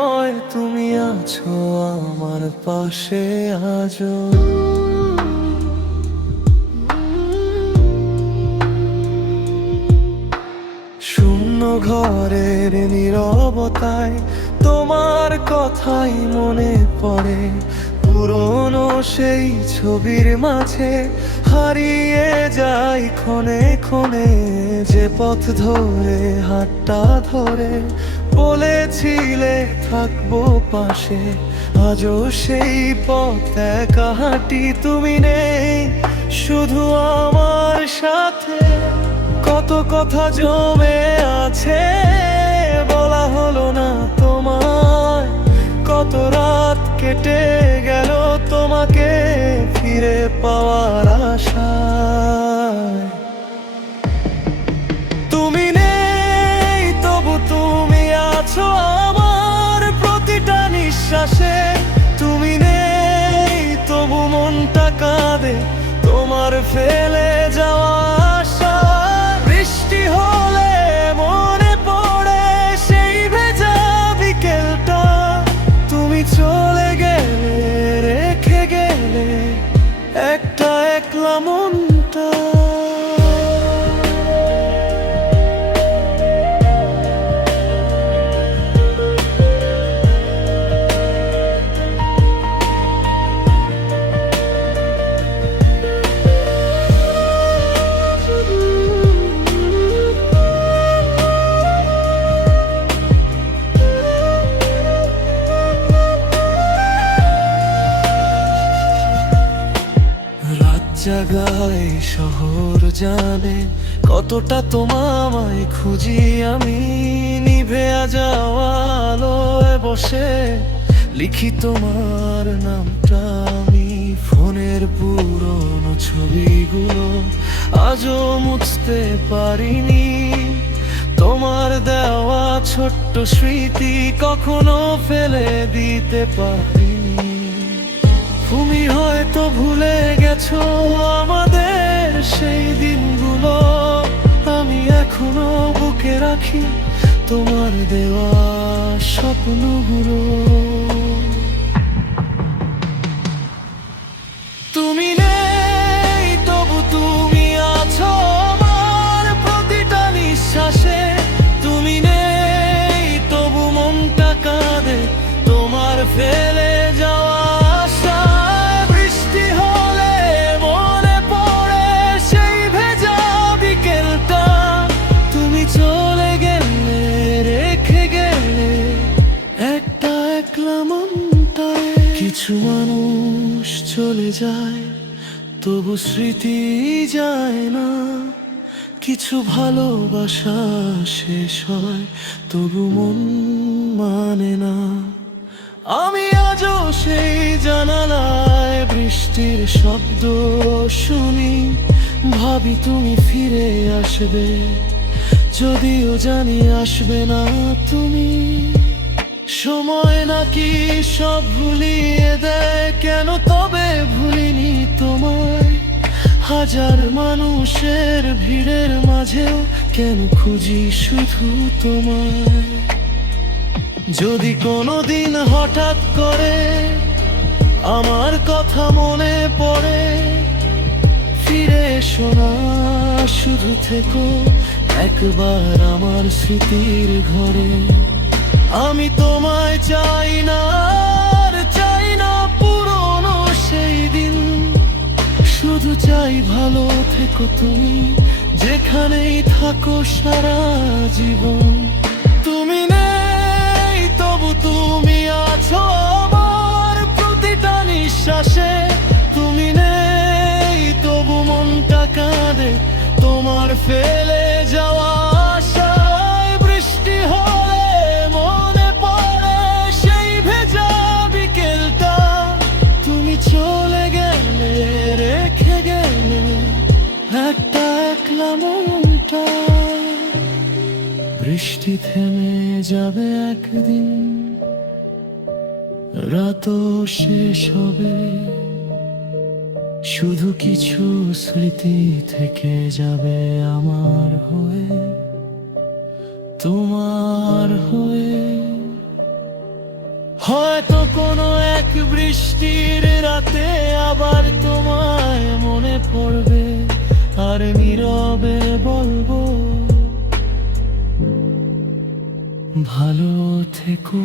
নয়, তুমি আছো আমার পাশে আজও। শূন্য ঘরের নীরবতায় তোমার কথাই মনে পড়ে, পুরনো সেই ছবির মাঝে হারিয়ে যাই ক্ষণে ক্ষণে। যে পথ ধরে হাতটা ধরে বলেছিলে থাকবো পাশে, আজও সেই পথ একা হাঁটি, তুমি নেই শুধু আমার সাথে। কত কথা জমে আছে বলা হলো না তোমায়, কত রাত কেটে গেল তোমাকে ফিরে পাওয়ার আশায়। তুমি নেই তবু তুমি আছো আমার প্রতিটা নিঃশ্বাসে, তুমি নেই তবু মনটা কাঁদে তোমার ফেলে যাওয়া আশা। বৃষ্টি হলে মনে পড়ে সেই ভেজা বিকেলটা, তুমি চলে গেলে রেখে গেলে একটা একলা মনটা। জাগায় শহর জানে কতটা তোমায় খুঁজি আমি, নিভে যাওয়া আলোয় বসে লিখি তোমার নামটা আমি। ফোনের পুরনো ছবিগুলো আজও মুছতে পারিনি, তোমার দেওয়া ছোট্ট স্মৃতি কখনো ফেলে দিতে পারিনি। তুমি হয়তো ভুলে গেছো আমাদের সেই দিনগুলো, আমি এখনো বুকে রাখি তোমার দেওয়া স্বপ্নগুলো। তুমি নেই তবু তুমি আছো আমার প্রতিটা নিঃশ্বাসে, তুমি নেই তবু মনটা কাঁদে তোমার ফেলে যাওয়া আশা। বৃষ্টি হলে মনে পড়ে সেই ভেজা বিকেলটা, তুমি চলে গেলে রেখে গেলে একটা একলা মনটা। কিছু মানুষ চলে যায় তবু স্মৃতি যায় না, কিছু ভালোবাসা শেষ হয় তবু মন মানে না। আমি আজও সেই জানালায় বৃষ্টির শব্দ শুনি, ভাবি তুমি ফিরে আসবে, যদিও জানি আসবে না তুমি। সময় নাকি সব ভুলিয়ে দেয়, কেন তবে ভুলিনি তোমায়। হাজার মানুষের ভিড়ের মাঝেও কেন খুঁজি শুধু তোমায়। যদি কোনোদিন হঠাৎ করে আমার কথা মনে পড়ে, ফিরে এসো না, শুধু থেকো একবার আমার স্মৃতির ঘরে। আমি তোমায় চাই না, আর চাই না পুরনো সেই দিন, শুধু চাই ভালো থেকো তুমি যেখানেই থাকো সারা জীবন। তুমি নেই তবু তুমি আছো আমার প্রতিটা নিঃশ্বাসে, তুমি নেই তবু মনটা কাঁদে তোমার ফেলে যাওয়া আশায়। বৃষ্টি হলে মনে পড়ে সেই ভেজা বিকেলটা, তুমি চলে গেলে রেখে গেলে একটা একলা মনটা। বৃষ্টি থেমে যাবে একদিন, রাতও শেষ হবে, শুধু কিছু স্মৃতি থেকে যাবে আমার হয়ে, তোমার হয়ে। হয়তো কোনো এক বৃষ্টির রাতে আবার তোমায় মনে পড়বে, আর নীরবে বলবো ভালো থেকো।